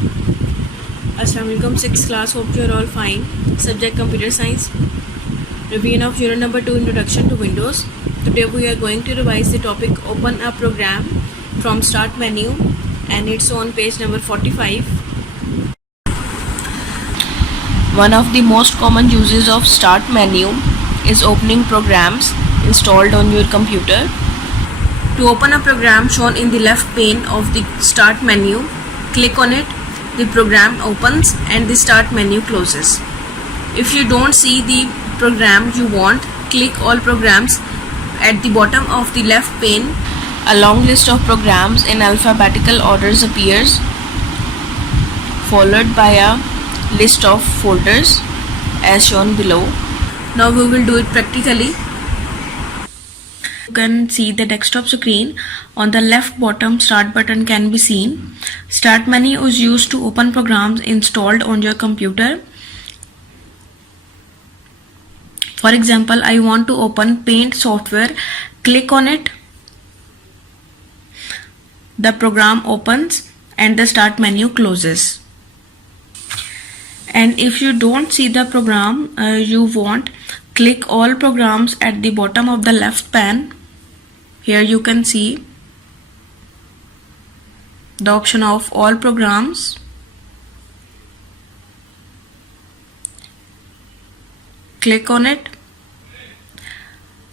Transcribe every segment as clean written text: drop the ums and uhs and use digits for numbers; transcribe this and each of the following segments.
Assalamualaikum 6th class, hope you are all fine. Subject computer science. Revision of unit number 2, introduction to Windows. Today we are going to revise the topic open a program from start menu, and it's on page number 45. One of the most common uses of start menu is opening programs installed on your computer. To open a program shown in the left pane of the start menu, click on it. The program opens and the start menu closes. If you don't see the program you want, click all programs. At the bottom of the left pane, a long list of programs in alphabetical orders appears, followed by a list of folders as shown below. Now we will do it practically. You can see the desktop screen. On the left bottom, start button can be seen. Start menu is used to open programs installed on your computer. For example, I want to open Paint software. Click on it. The program opens and the start menu closes. And if you don't see the program you want, click all programs at the bottom of the left pane. Here you can see the option of all programs. Click on it.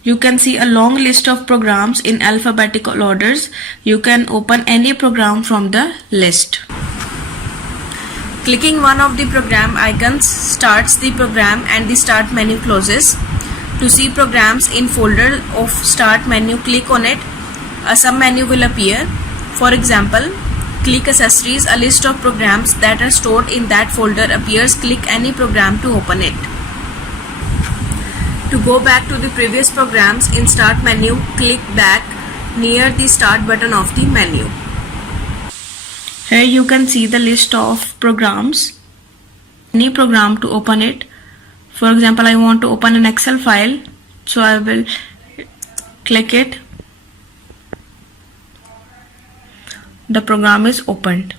You can see a long list of programs in alphabetical orders. You can open any program from the list. Clicking one of the program icons starts the program and the start menu closes. To see programs in folder of start menu, click on it. A sub-menu will appear. For example, click accessories. A list of programs that are stored in that folder appears. Click any program to open it. To go back to the previous programs in start menu, click back near the start button of the menu. Here you can see the list of programs. Any program to open it. For example, I want to open an Excel file, so I will click it. The program is opened.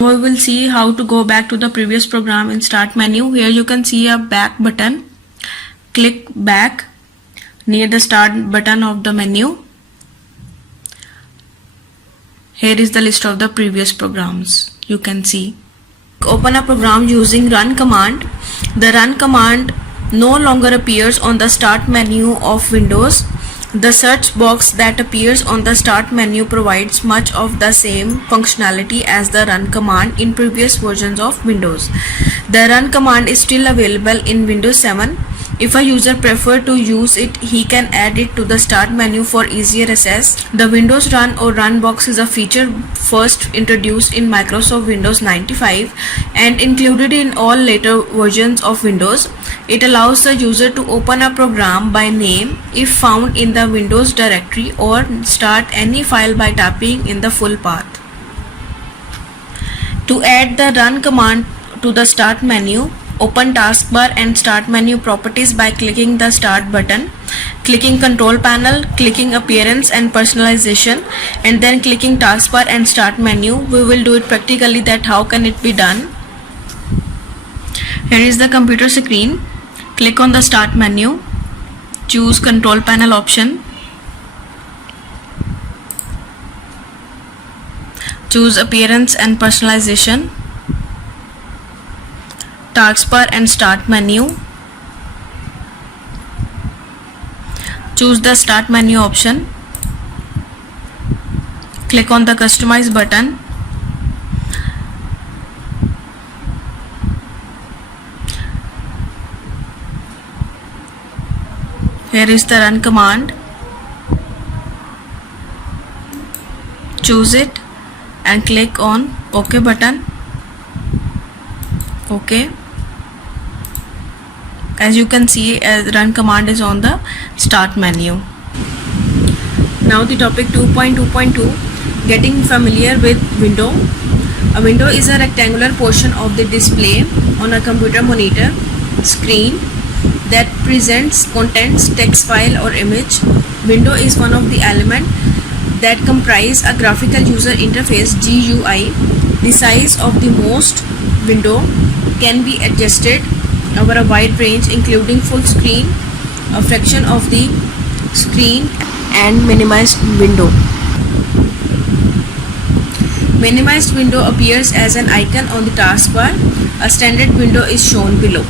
We will see how to go back to the previous program in start menu. Here you can see a back button. Click back near the start button of the menu. Here is the list of the previous programs. You can see. Open a program using run command. The run command no longer appears on the start menu of Windows. The search box that appears on the start menu provides much of the same functionality as the run command in previous versions of Windows. The run command is still available in Windows 7. If a user prefers to use it, he can add it to the start menu for easier access. The Windows Run or Run box is a feature first introduced in Microsoft Windows 95 and included in all later versions of Windows. It allows the user to open a program by name if found in the Windows directory or start any file by tapping in the full path. To add the run command to the start menu, open taskbar and start menu properties by clicking the start button, clicking control panel, clicking appearance and personalization, and then clicking taskbar and start menu. We will do it practically that how can it be done. Here is the computer screen. Click on the start menu, choose control panel option, choose appearance and personalization, taskbar and start menu, choose the start menu option, click on the customize button, here is the run command, choose it and click on OK button. OK. As you can see, run command is on the start menu. Now the topic 2.2.2, getting familiar with window. A window is a rectangular portion of the display on a computer monitor screen that presents contents, text file or image. Window is one of the elements that comprise a graphical user interface GUI. The size of the most window can be adjusted over a wide range including full screen, a fraction of the screen and minimized window. Minimized window appears as an icon on the taskbar. A standard window is shown below.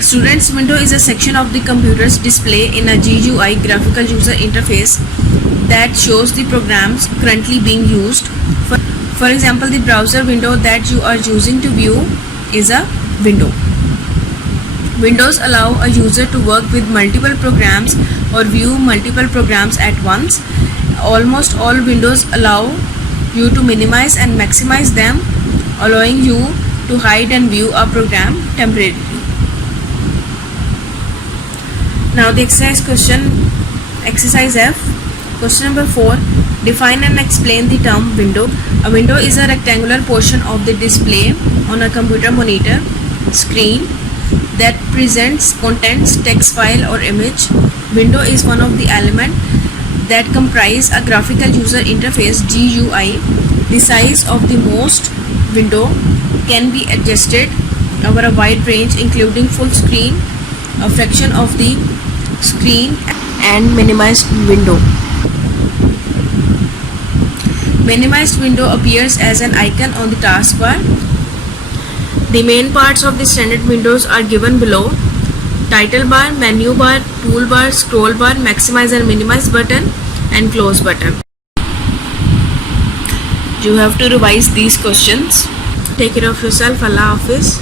Students window is a section of the computer's display in a GUI graphical user interface that shows the programs currently being used. For example, the browser window that you are using to view is a window. Windows allow a user to work with multiple programs or view multiple programs at once. Almost all windows allow you to minimize and maximize them, allowing you to hide and view a program temporarily. Now the exercise F. Question number 4. Define and explain the term window. A window is a rectangular portion of the display on a computer monitor screen that presents contents, text file or image. Window is one of the elements that comprise a graphical user interface GUI. The size of the most window can be adjusted over a wide range including full screen, a fraction of the screen and minimized window. Minimized window appears as an icon on the taskbar. The main parts of the standard windows are given below: title bar, menu bar, toolbar, scroll bar, maximize and minimize button and close button. You have to revise these questions. Take care of yourself. Allah Hafiz.